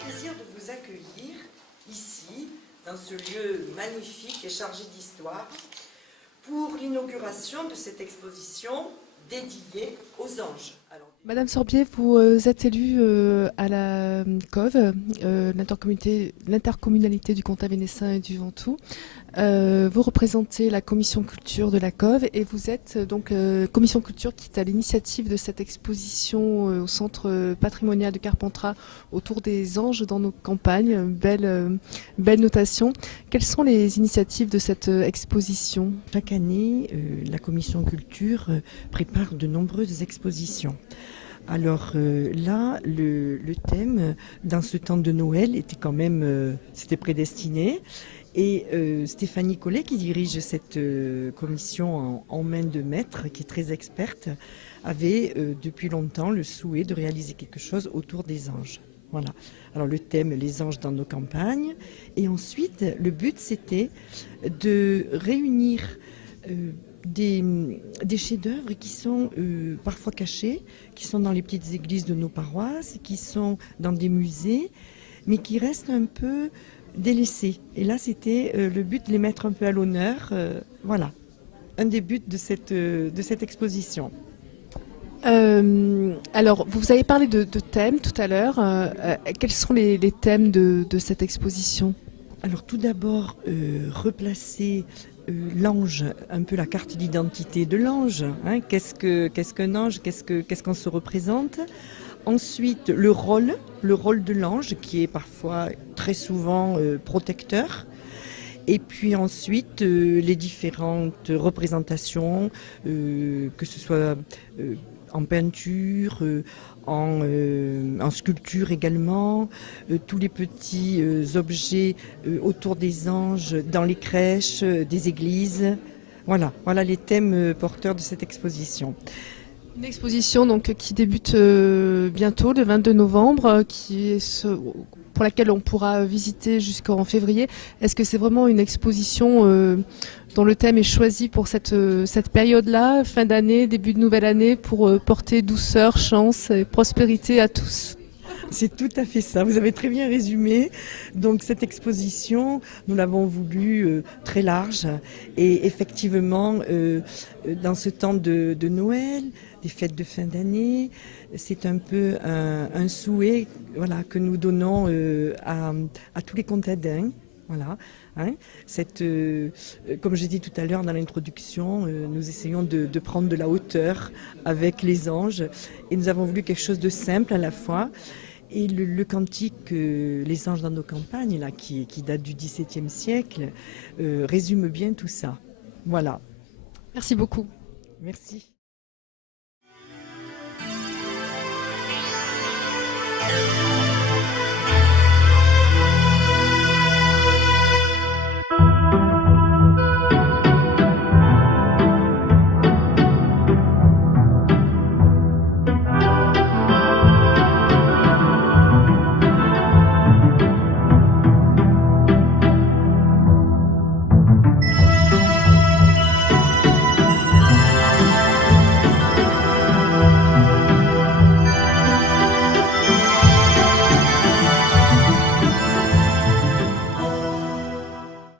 Plaisir de vous accueillir ici, dans ce lieu magnifique et chargé d'histoire, pour l'inauguration de cette exposition dédiée aux anges. Alors, Madame Sorbier, vous êtes élue à la COV, l'intercommunalité du Comtat vénessin et du Ventoux. Vous représentez la commission culture de la COV et vous êtes donc commission culture qui est à l'initiative de cette exposition au centre patrimonial de Carpentras autour des anges dans nos campagnes. Belle notation. Quelles sont les initiatives de cette exposition? chaque année, la commission culture prépare de nombreuses expositions. Alors là, le thème, dans ce temps de Noël, était quand même, c'était prédestiné. Et Stéphanie Collet, qui dirige cette commission en main de maître, qui est très experte, avait depuis longtemps le souhait de réaliser quelque chose autour des anges. Voilà. Alors le thème, les anges dans nos campagnes. Et ensuite, le but, c'était de réunir des chefs-d'œuvre qui sont parfois cachés, qui sont dans les petites églises de nos paroisses, qui sont dans des musées, mais qui restent un peu délaissés. Et là, c'était le but de les mettre un peu à l'honneur. Voilà, un des buts de cette exposition. Alors, vous avez parlé de thèmes tout à l'heure. Quels sont les thèmes de cette exposition? Alors tout d'abord, replacer l'ange, un peu la carte d'identité de l'ange. Hein. Qu'est-ce qu'un ange? Qu'est-ce qu'on se représente? Ensuite, le rôle de l'ange qui est parfois très souvent protecteur. Et puis ensuite, les différentes représentations, que ce soit en peinture, en sculpture également, tous les petits objets autour des anges, dans les crèches, des églises. Voilà les thèmes porteurs de cette exposition. Une exposition donc, qui débute bientôt, le 22 novembre, pour laquelle on pourra visiter jusqu'en février. Est-ce que c'est vraiment une exposition dont le thème est choisi pour cette période-là, fin d'année, début de nouvelle année, pour porter douceur, chance et prospérité à tous? C'est tout à fait ça, vous avez très bien résumé. Donc cette exposition, nous l'avons voulu très large et effectivement, dans ce temps de Noël, des fêtes de fin d'année, c'est un peu un souhait que nous donnons à tous les contadins. Voilà. Hein, comme j'ai dit tout à l'heure dans l'introduction, nous essayons de prendre de la hauteur avec les anges et nous avons voulu quelque chose de simple à la fois. Et le cantique Les anges dans nos campagnes, là, qui date du XVIIe siècle, résume bien tout ça. Voilà. Merci beaucoup. Merci.